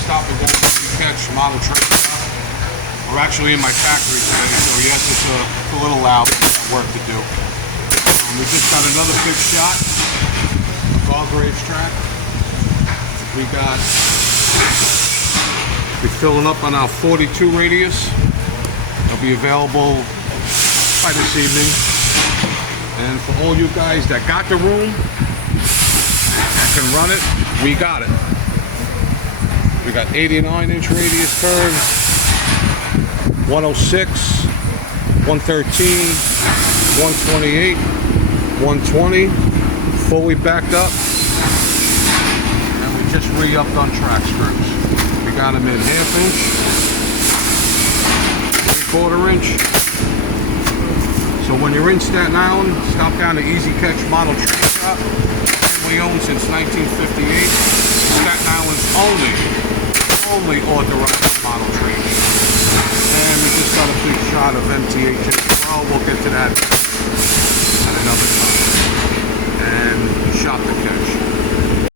stop and go catch model train shop. We're actually in my factory today, so yes, it's a little loud. We've got work to do. We just got another big shot of GarGraves Track. We're filling up on our 42 radius. It'll be available by this evening. And for all you guys that got the room, that can run it, we got it. We got 89-inch radius curves, 106, 113, 128, 120, fully backed up. And we just re-upped on track strips. We got them in 1/2 inch, 3/4 inch. So when you're in Staten Island, stop down to Easy Catch Model Train Shop. We owned since 1958. Staten Island's only authorized model train shop. And we just got a big shot of MTH as well. We'll get to that at another time.